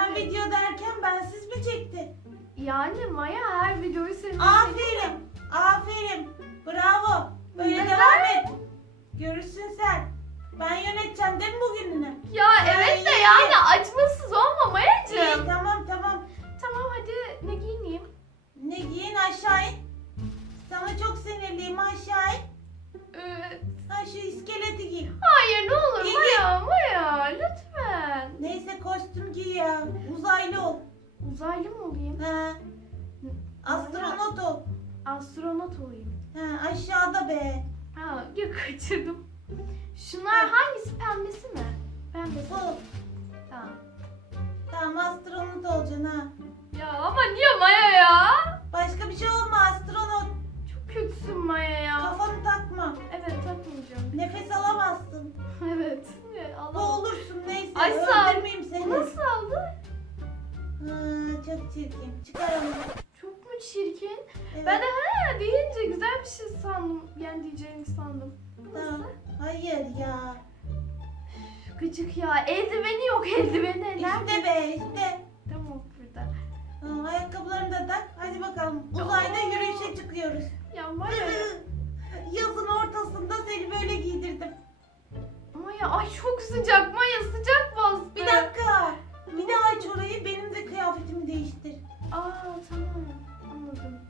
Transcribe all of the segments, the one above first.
hadi. video derken bensiz mi çekti? Yani Maya her videoyu senin Aferin. Aferin. Bravo. Böyle Neden? devam et. Görürsün sen. Ben yöneteceğim değil mi bugününü? Ya evet de yani acımasız olma İyi tamam tamam. Tamam hadi ne giyineyim? Ne giyin aşağı in. Sana çok sinirliyim aşağı in. Ee, Ha şu iskeleti giy. hayır ne olur Giy, Maya Maya lütfen. Neyse kostüm giy ya. Uzaylı ol. Uzaylı mı olayım? Ha. Astronot ol. Astronot olayım. Ha, aşağıda be. Ha ya kaçırdım. Şunlar hangisi pembesi mi? Pembesi. Bu. Tamam. Tamam astronot olacaksın ha. Ya ama niye çirkin. Çıkar onu. Çok mu çirkin? Evet. Ben de ha deyince güzel bir şey sandım. Yani diyeceğini sandım. Tamam. Hayır ya. Gıcık ya. Eldiveni yok eldiveni. Nerede? İşte be işte. Tamam burada. Ha, ayakkabılarını da tak. Hadi bakalım. Uzayda Aa. yürüyüşe çıkıyoruz. Ya Maya. Yazın ortasında seni böyle giydirdim. Maya ay çok sıcak Maya sıcak bastı. Bir dakika. Bir de aç orayı benim de kıyafetimi değiştir. Aa tamam anladım.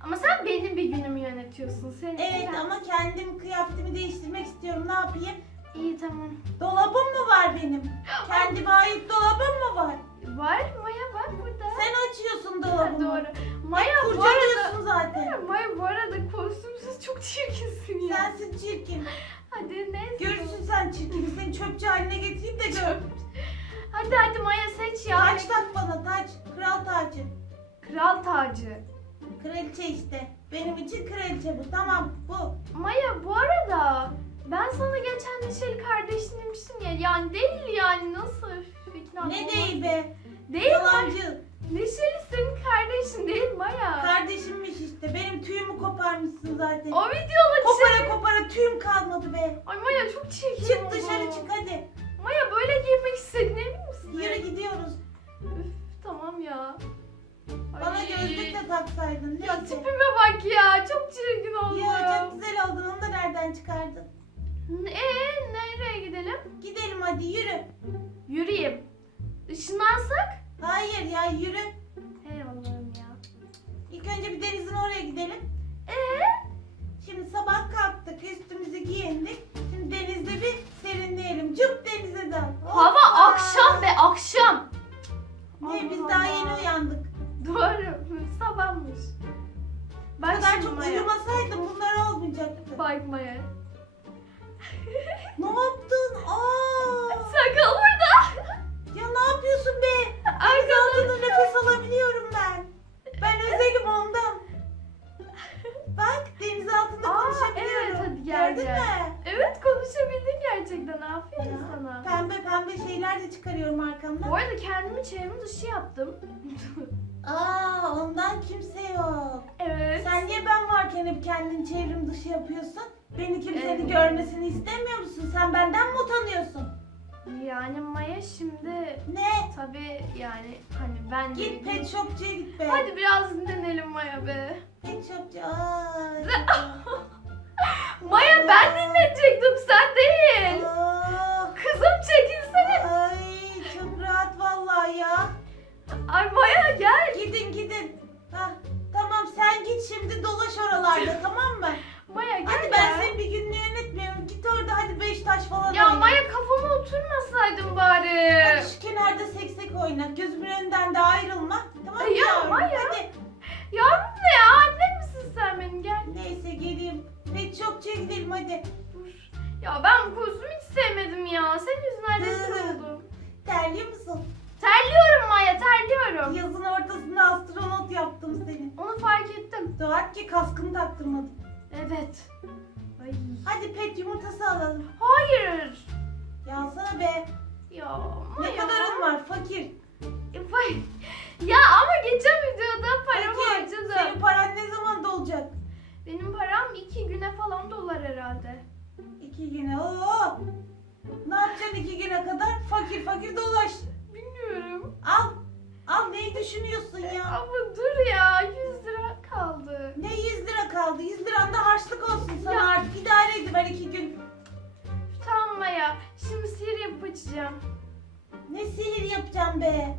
Ama sen benim bir günümü yönetiyorsun. Senin Evet ama kendim kıyafetimi değiştirmek istiyorum. Ne yapayım? İyi tamam. Dolabım mı var benim? Kendime ait dolabım mı var? Var Maya bak burada. Sen açıyorsun Ha, dolabımı. doğru. Maya bu arada Kurcalıyorsun zaten. Maya bu arada kostümsüz çok çirkinsin ya. Sensin çirkin. Hadi neyse. Görürsün sen çirkin. Seni çöpçü haline getireyim de gör. Hadi hadi Maya seç ya. Taç tak bana taç. Kral tacı. Kral tacı. Kraliçe işte. Benim için kraliçe bu. Tamam bu. Maya bu arada ben sana geçen Neşeli kardeşin demiştim ya. Yani değil yani nasıl? İkna Ne değil be. Değil. Yalancı. Neşeli senin kardeşin değil Maya. Kardeşimmiş işte. Benim tüyümü koparmışsın zaten. o videoda Kopara şey. kopara tüyüm kalmadı be. Ay Maya çok çirkin çık de taksaydın. Ya Neyse. tipime bak ya çok çirkin oldu. Ya çok güzel oldun. Onu da nereden çıkardın? Eee nereye gidelim? Gidelim hadi yürü. Yürüyeyim. Işınlansak? Hayır ya yürü. Hey Allah'ım ya. İlk önce bir denizin oraya gidelim. Ee? Şimdi sabah kalktık, üstümüzü giyindik. Şimdi denizde bir serinleyelim. Cıp denize dal. Hava akşam be akşam. Ne biz daha yeni uyandık. Doğru. Sabahmış. Bak kadar çok uyumasaydım bunlar olmayacaktı. Bak Maya. Ne yaptın? yani Maya şimdi Ne? tabii yani hani ben de Git pet shopçuya git be. Hadi biraz dinlenelim Maya be. Pet shopçu. Maya ben dinletecektim sen değil. Aa, Kızım çekilsene. Ay. İki güne falan dolar herhalde. İki güne. Oo. Ne yapacaksın iki güne kadar? Fakir fakir dolaş. Bilmiyorum. Al. Al neyi düşünüyorsun ya? Ama dur ya 100 lira kaldı. Ne 100 lira kaldı? 100 liran da harçlık olsun sana Ya. artık. idare ediver iki gün. Tamam Maya. Şimdi sihir yapıp açacağım. Ne sihir yapacağım be?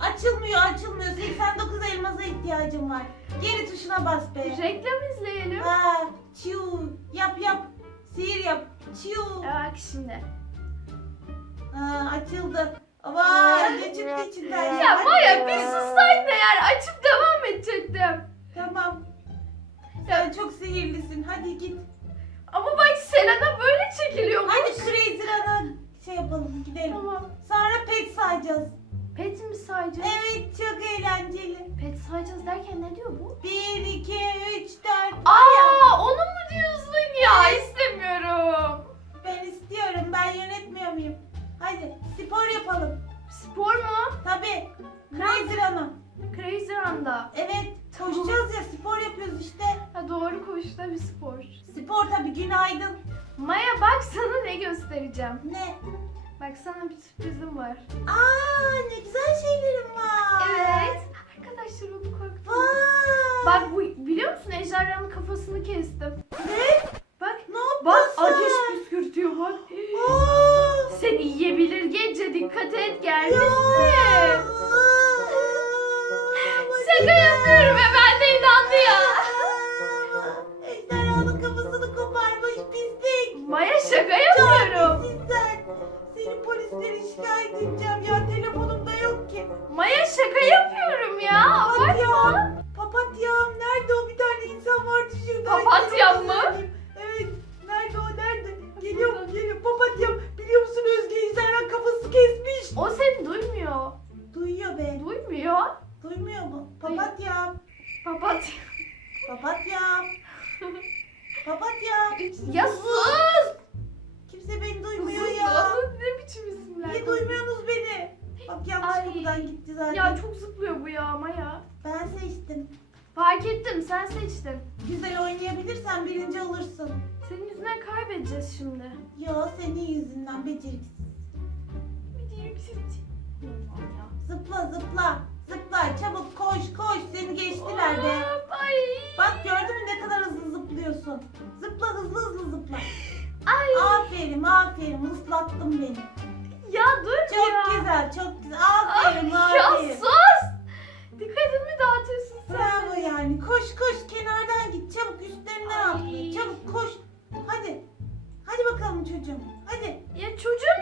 Açılmıyor açılmıyor. 89 elmaza ihtiyacım var. Geri tuşuna bas be. Reklam izleyelim. Ha, çiu. Yap yap. Sihir yap. Çiu. Bak şimdi. Ha, açıldı. Vay ne çıktı içinden Ya Hadi. Maya bir sussaydın eğer açıp devam edecektim. Tamam. Sen çok sihirlisin. Hadi git. Ama bak Selena böyle çekiliyormuş. Hadi Crazy Run'a şey yapalım gidelim. Tamam. Sonra pet sayacağız. Pet mi sayacağız? Evet çok eğlenceli. Pet sayacağız derken ne diyor bu? 1, 2, 3, 4. Aa onu mu diyorsun ya? İstemiyorum. Ben istiyorum. Ben yönetmiyor muyum? Hadi spor yapalım. Spor mu? Tabii. Crazy Run'a. Crazy Run'da. Evet. Koşacağız ya spor yapıyoruz işte. Ha doğru koşuda bir spor. Spor tabii günaydın. Maya bak sana ne göstereceğim. Ne? Bak sana bir sürprizim var. Aa ne güzel şeylerim var. Evet. Arkadaşlarım korktum. Vay. Bak bu biliyor musun ejderhanın kafasını kestim. Bak yanlış Ay. kapıdan gitti zaten. Ya çok zıplıyor bu ya Maya. Ben seçtim. Fark ettim sen seçtin. Güzel oynayabilirsen birinci olursun. Senin yüzünden kaybedeceğiz şimdi. Yo senin yüzünden beceriksiz. Bir diyeyim siz- Aman ya. Zıpla zıpla. Zıpla çabuk koş koş seni geçtiler. Hop, Ay. Bak gördün mü ne kadar hızlı zıplıyorsun. Zıpla hızlı hızlı zıpla. Ay. Aferin aferin ıslattın beni. Ya dur Çok ya. güzel çok güzel. Aferin Ay, ya aferin. sus. Dikkatimi dağıtıyorsun sen. Bravo yani. Koş koş kenardan git. Çabuk üstlerinden Ay. atla. Çabuk koş. Hadi. Hadi bakalım çocuğum. Hadi. Ya çocuğum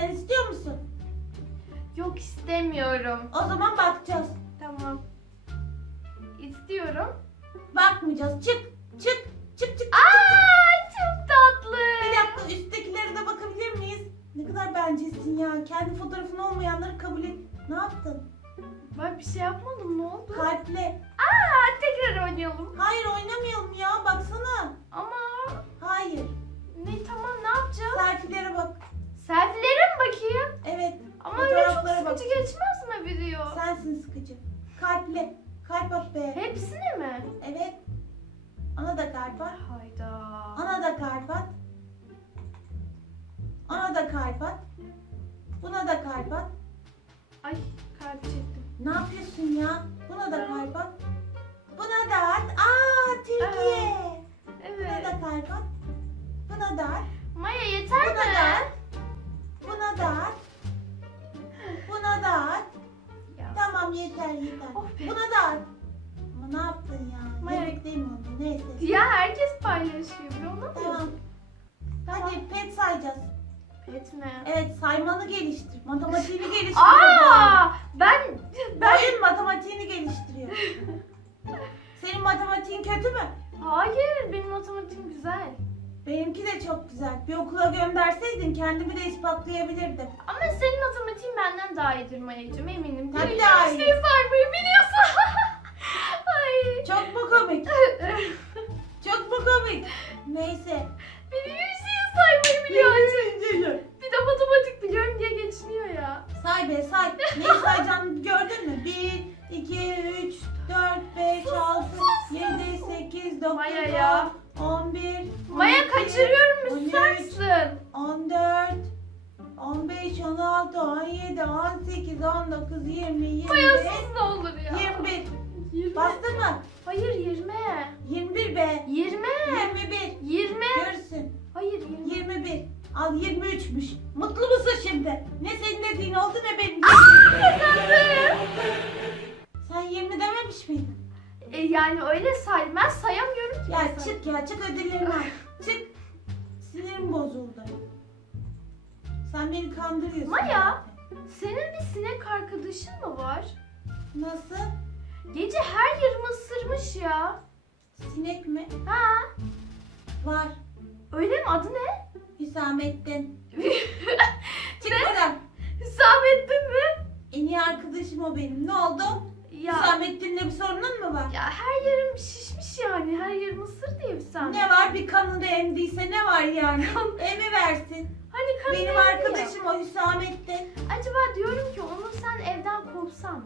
Sen istiyor musun? Yok istemiyorum. O zaman bakacağız. Tamam. İstiyorum. Bakmayacağız. Çık. Çık. Çık çık. Aa çok tatlı. Bir dakika üsttekilere de bakabilir miyiz? Ne kadar bencesin ya. Kendi fotoğrafın olmayanları kabul et. Ne yaptın? Bak bir şey yapmadım ne oldu? Kalple. Aa tekrar oynayalım. Hayır oynamayalım ya. Baksana. Ama Hayır. Ne tamam ne yapacağız? Selfie'lere bak. Selfie'lere mi bakayım? Evet. Ama öyle çok Fotoğraflara bak. sıkıcı geçmez mi video? Sensin sıkıcı. Kalple. Kalp at be. Hepsini mi? Evet. Ana da kalp at. Hayda. Ana da kalp at. Ana da kalp at. Buna da kalp at. Ay kalp çektim. Ne yapıyorsun ya? Buna da kalp at. Buna da at. Aa Türkiye. Buna Evet. da kalp at. Buna da at. Maya yeter Buna da at. Mi? Buna da at. Buna da at. Ya. Tamam yeter yeter. Of be. Buna da at. Ama ne yaptın ya? Maya- Yemek değil mi onu? Neyse. Ya herkes paylaşıyor. Bir ona Tamam. Hadi pet sayacağız. Etme. Evet saymanı geliştir. Matematiğini geliştir. Aa, ben ben Oyun matematiğini geliştiriyor. Senin matematiğin kötü mü? hayır benim matematiğim güzel. Benimki de çok güzel. Bir okula gönderseydin kendimi de ispatlayabilirdim. Ama senin matematiğin benden daha iyidir Maya'cığım eminim. Tabii daha şey iyi. saymayı biliyorsun. Mesela. çık ya çık ödüllerini al. Çık. Sinirim bozuldu. Sen beni kandırıyorsun. Maya. Senin bir sinek arkadaşın mı var? Nasıl? Gece her yerimi ısırmış ya. Sinek mi? Ha? Var. Öyle mi? Adı ne? Hüsamettin. Çık buradan. Hüsamettin mi? En iyi arkadaşım o benim. Ne oldu? Ya, Hüsamettin'le bir sorunun mu var? ya her yerim şişmiş yani. Her yerim ısır diye Hüsamettin. Ne var bir kanını emdiyse ne var yani? Emi versin. Hani kan Benim ya? arkadaşım o Hüsamettin. Acaba diyorum ki onu sen evden kovsan mı?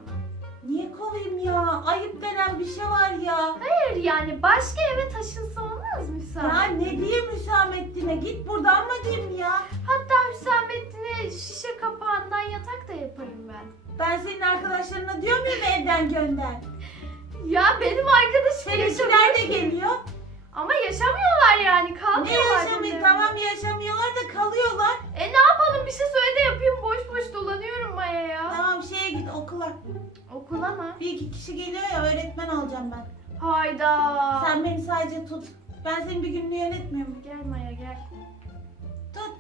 Niye kovayım ya? Ayıp denen bir şey var ya. Hayır yani başka eve taşınsa olmaz mı Ya Hüsamettin? ne diyeyim Hüsamettin'e? Git buradan mı diyeyim ya? Hatta Hüsamettin'e şişe kapağından yatak da yaparım ben. Ben senin arkadaşlarına diyor muyum evden gönder? Ya benim arkadaşım Seninkiler de geliyor. Ama yaşamıyorlar yani Ne kalmıyorlar. yaşamıyor? Tamam yaşamıyorlar da kalıyorlar. E ne yapalım bir şey söyle de yapayım boş boş dolanıyorum Maya ya. Tamam şeye git okula. Okula mı? Bir iki kişi geliyor ya öğretmen olacağım ben. Hayda. Sen beni sadece tut. Ben senin bir gününü yönetmiyor muyum? Gel Maya gel. Tut.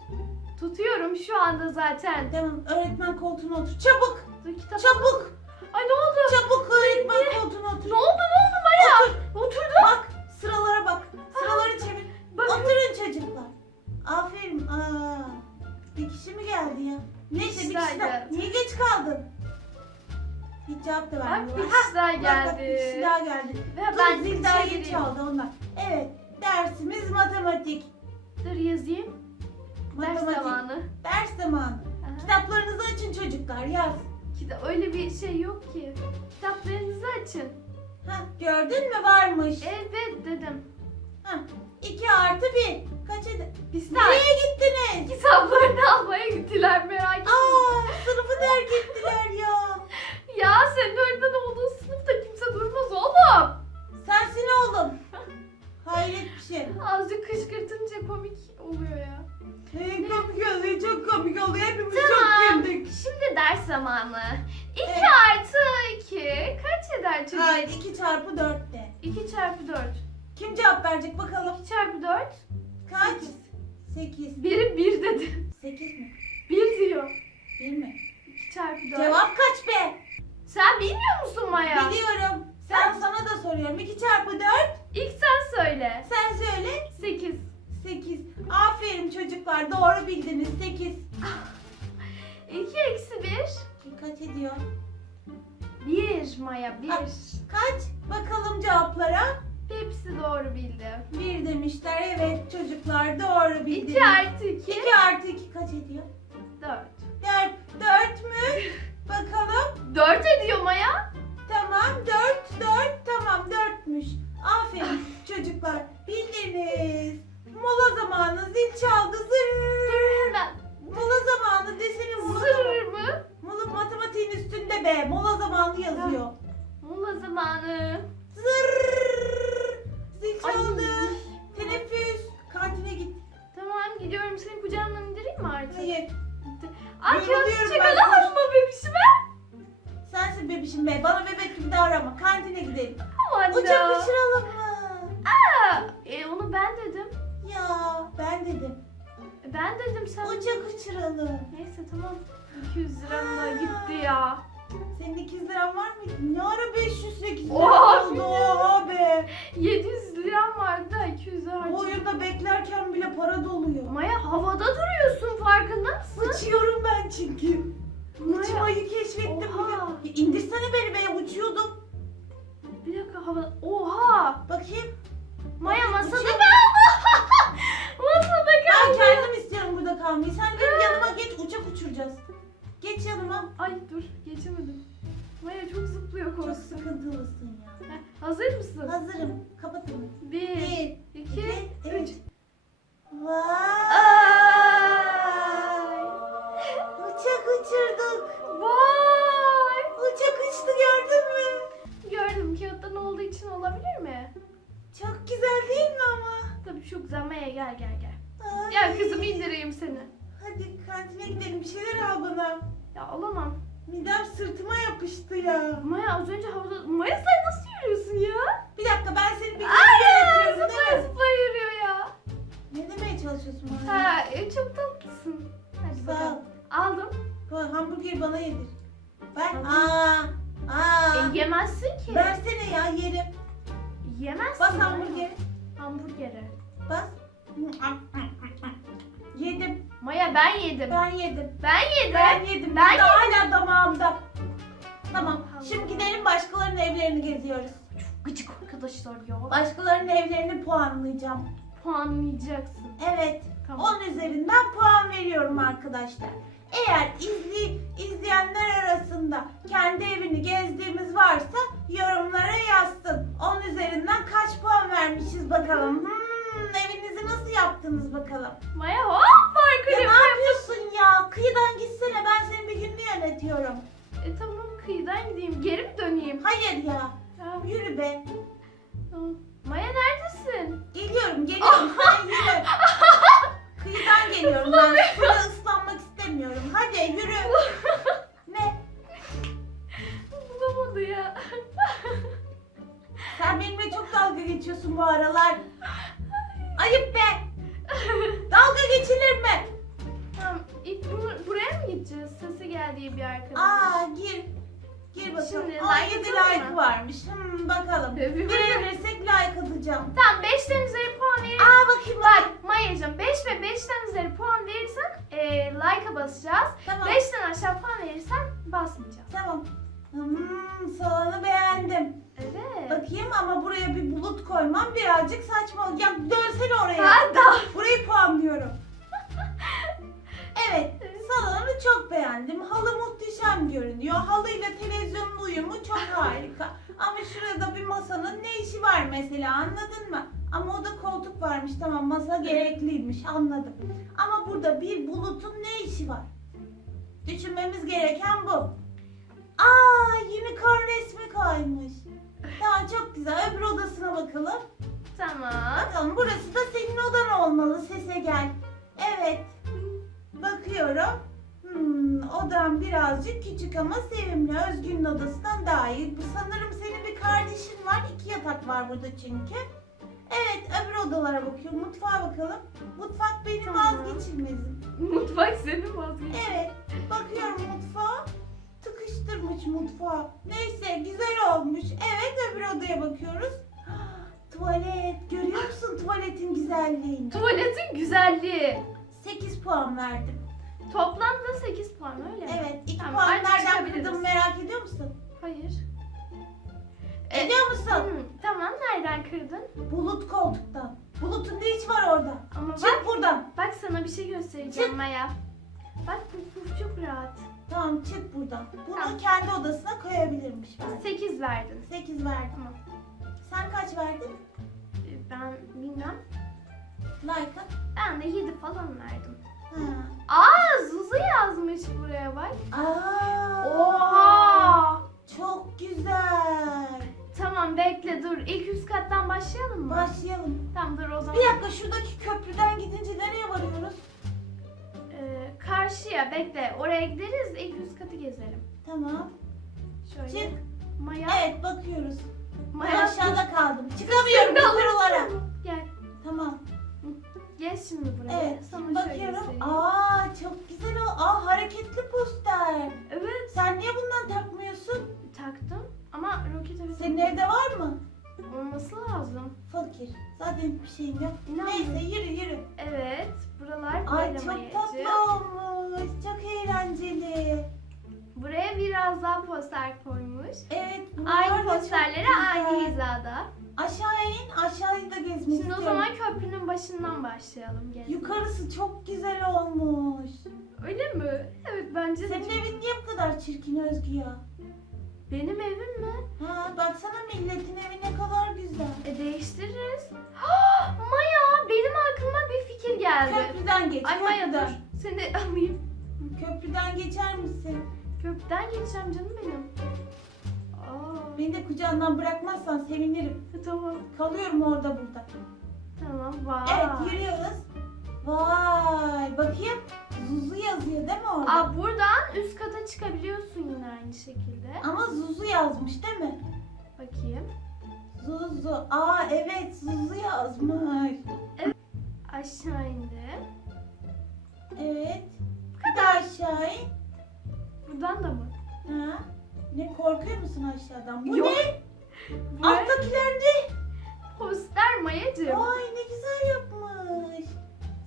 Tutuyorum şu anda zaten. Tamam öğretmen koltuğuna otur. Çabuk. Dur kitap. Çabuk. Ay ne oldu? Çabuk öğretmen koltuğuna otur. Ne oldu ne oldu Maya? Otur. Oturdum. Bak sıralara bak. Sıraları çevir. Bak. Oturun çocuklar. Aferin. Aa, bir kişi mi geldi ya? Neyse bir kişi daha geldi. Niye geç kaldın? Hiç cevap da vermiyor. bir kişi daha bak bir kişi geldi. daha geldi. Ve Dur ben zil daha içeri geç çaldı ondan. Evet dersimiz matematik. Dur yazayım. Ders Matematik. zamanı. Ders zamanı. Aha. Kitaplarınızı açın çocuklar yaz. Kita- öyle bir şey yok ki. Kitaplarınızı açın. Ha, gördün mü varmış. Evet dedim. Ha, 2 artı 1. Kaç eder? Biz Nereye gittiniz? kitaplarını almaya gittiler merak etme. Aa sınıfı terk ettiler ya. Ya senin öğretmen olduğun sınıfta kimse durmaz oğlum. Sensin oğlum. Hayret bir şey. Azıcık kışkırtınca komik oluyor ya. Ee, komik oluyor, çok komik oluyor. Hepimiz Tamam. çok güldük. Şimdi ders zamanı. 2 Evet. artı 2 kaç eder çocuk? Hayır 2 çarpı 4 de. 2 çarpı 4. Kim cevap verecek bakalım? 2 çarpı 4. Kaç? 8. Biri 1 dedi. 8 mi? 1 diyor. 1 mi? 2 çarpı 4. Cevap kaç be? Sen bilmiyor musun Maya? Biliyorum. Sen sana da soruyorum. 2 çarpı 4. İlk sen söyle. Sen söyle. 8. 8. Aferin çocuklar. Doğru bildiniz. 8. 2 eksi 1. Kaç ediyor? 1 Maya 1. Ah. Kaç? Bakalım cevaplara. Hepsi doğru bildi. Bir demişler evet çocuklar doğru bildiniz. 2 artı 2 2 artı 2 kaç ediyor? 4. 4. 4 mü? Bakalım. 4 Tabii çok güzel. Maya gel gel gel. Ay. Gel kızım indireyim seni. Hadi kantine gidelim bir şeyler al bana. Ya alamam. Midem sırtıma yapıştı ya. Maya az önce havada... Maya sen nasıl yürüyorsun ya? Bir dakika ben seni bir Aa, yönetiyorum değil zıplaya zıplaya yürüyor ya. Ne demeye çalışıyorsun bana? Ha, e, çok tatlısın. Hadi Sağ ol. bakalım. Aldım. Bu hamburgeri bana yedir. Tamam. Aa. Aa. E, yemezsin ki. Versene ya yerim. Yemezsin. Bas hamburgeri. Hamburgeri. Bas. Yedim. Maya ben yedim. Ben yedim. Ben yedim. Ben yedim. Ben Ben hala damağımda. Tamam. Şimdi gidelim başkalarının evlerini geziyoruz. Gıcık arkadaşlar ya. Başkalarının evlerini puanlayacağım. Puanlayacaksın. Evet. Tamam. 10 üzerinden puan veriyorum arkadaşlar. Eğer izli, izleyenler arasında kendi evini gezdiğimiz varsa yorumlara yazsın. 10 üzerinden kaç puan vermişiz bakalım. Hmm, evinizi nasıl yaptınız bakalım. Maya hop farkı Ya ne yapıyor. yapıyorsun ya? Kıyıdan gitsene ben senin bir gününü yönetiyorum. E tamam kıyıdan gideyim. Geri mi döneyim? Hayır ya. Ya, Yürü be. Maya neredesin? Geliyorum geliyorum. Sen yürü. Kıyıdan geliyorum ben. Suda ıslanmak istemiyorum. Hadi yürü. Ne? Bulamadı ya. Sen benimle çok dalga geçiyorsun bu aralar. Ayıp be. Dalga geçilir mi? tamam. İlk bu- buraya mı gideceğiz? Sesi geldiği bir arkadaş. Aa gir. Gir bakalım. Şimdi Aa like 7 atalım like mı? varmış. Hmm, bakalım. Bir. Girebilirsek like atacağım. Tamam 5'ten üzeri puan verir. Aa bakayım bak. Bak Maya'cığım 5 ve 5'ten üzeri puan verirsen e, like'a basacağız. Tamam. 5'ten aşağı puan verirsen basmayacağız. Tamam. Hmm, salonu beğendim. Evet. Bakayım ama buraya bir bulut koymam birazcık saçma olacak. Dönsene oraya. Ha, da. Burayı puanlıyorum. Evet, salonu çok beğendim. Halı muhteşem görünüyor. Halıyla televizyonun uyumu çok harika. Ama şurada bir masanın ne işi var mesela anladın mı? Ama o da koltuk varmış tamam masa gerekliymiş anladım. Ama burada bir bulutun ne işi var? Düşünmemiz gereken bu. Aa unicorn resmi koymuş. Tamam çok güzel. Öbür odasına bakalım. Tamam. Bakalım burası da senin odan olmalı. Sese gel. Evet. Bakıyorum. Hmm, odan birazcık küçük ama sevimli. Özgün'ün odasından daha iyi. Bu sanırım senin bir kardeşin var. İki yatak var burada çünkü. Evet öbür odalara bakıyorum. Mutfağa bakalım. Mutfak benim Tamam. vazgeçilmezim. Mutfak senin vazgeç. Evet. Bakıyorum mutfağa. Tıkıştırmış mutfağı. Neyse güzel olmuş. Evet öbür odaya bakıyoruz. Tuvalet. Görüyor musun tuvaletin güzelliğini? Tuvaletin güzelliği. 8 puan verdim. Toplamda 8 puan öyle mi? Evet. 2 Tamam, puan artık nereden çıkabiliriz. kırdığımı merak ediyor musun? Hayır. Ediyor musun? Hmm, tamam nereden kırdın? Bulut koltuktan. Bulutun ne işi var orada? Ama bak, Çık buradan. bak sana bir şey göstereceğim Çık. Maya. Bak bu, bu çok rahat. Tamam çık buradan. Bunu Tamam. kendi odasına koyabilirmiş ben. 8 verdin. 8 verdim. Tamam. Sen kaç verdin? Ee, Ben bilmem. Like'a. Ben de 7 falan verdim. Ha. Aa Zuzu yazmış buraya bak. Aa, Oha! Çok güzel. Tamam bekle dur. İlk üst kattan başlayalım mı? Başlayalım. Tamam dur o zaman. Bir dakika şuradaki köprüden gidince nereye varıyoruz? Ee, karşıya bekle. Oraya gideriz. İlk üst katı gezelim. Tamam. Şöyle. Çık. Maya. Evet bakıyoruz. Ben Maya. aşağıda kaldım. Çıkamıyorum yukarılara. Gel. Tamam. Gel şimdi buraya. Evet. Sana bakıyorum. Aa çok güzel o. Aa hareketli poster. Evet. Sen niye bundan takmıyorsun? Taktım. Ama roket evet. Senin evde var mı? Olması lazım. Fakir. Zaten bir şeyim yok. İnanmıyorum. Neyse yürü başından başlayalım. Gel. Yukarısı çok güzel olmuş. Öyle mi? Evet bence de. Senin evin niye bu kadar çirkin Özgü ya? Benim evim mi? Ha baksana milletin evi ne kadar güzel. E değiştiririz. Ha, Maya benim aklıma bir fikir geldi. Köprüden geç. Ay Maya köprüden. dur. Seni alayım. Köprüden geçer misin? Köprüden geçeceğim canım benim. Aa, Beni de kucağından bırakmazsan sevinirim. tamam. Kalıyorum orada burada. Tamam vay. Evet yürüyoruz. Vay bakayım. Zuzu yazıyor değil mi orada? Aa, buradan üst kata çıkabiliyorsun yine aynı şekilde. Ama Zuzu yazmış değil mi? Bakayım. Zuzu. Aa evet Zuzu yazmış. Aşağı indim. Evet. Bir aşağı in. Buradan da mı? Ha? Ne korkuyor musun aşağıdan? Bu Yok. ne? Alttakiler ne? Poster Mayacığım. Vay ne güzel yapmış.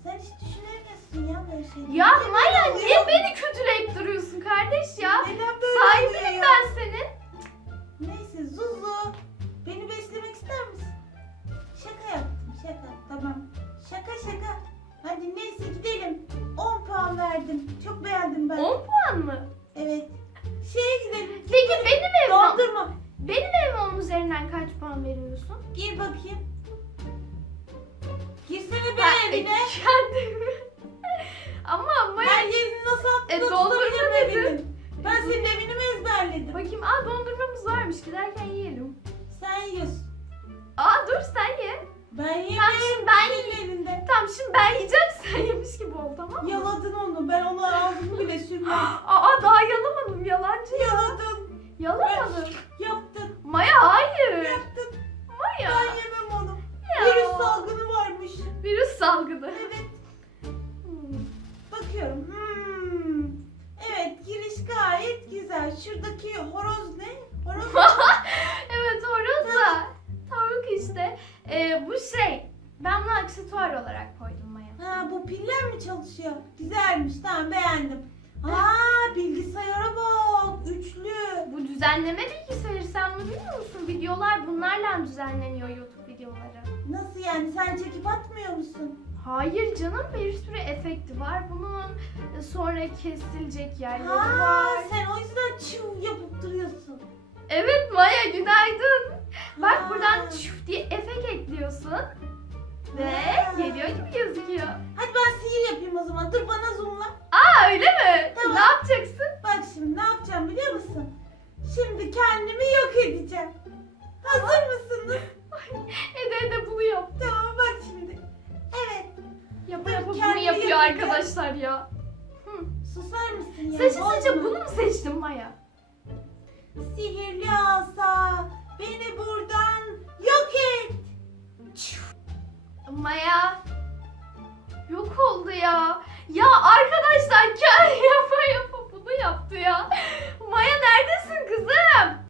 Sen hiç düşünemiyorsun ya böyle şeyleri. Ya Maya niye beni kötüleyip duruyorsun kardeş ya? Neden böyle Sahibinim oluyor? ben Buradan çuf diye efekt ekliyorsun. Ve Ha. geliyor gibi gözüküyor. Hadi ben sihir yapayım o zaman. Dur bana zoomla. Aa öyle mi? Tamam. Ne yapacaksın? Bak şimdi ne yapacağım biliyor musun? Şimdi kendimi yok edeceğim. Hazır mısınız? Ede ede bunu yap. Tamam bak şimdi. Evet. Yapa yapa bunu yapıyor yapacağım. arkadaşlar ya. Hı. Susar mısın ya? Seçilince Bozma. bunu mu seçtin Maya? Sihirli asa beni buradan Yok et. Maya yok oldu ya. Ya arkadaşlar kar yapa yapa bunu yaptı ya. Maya neredesin kızım?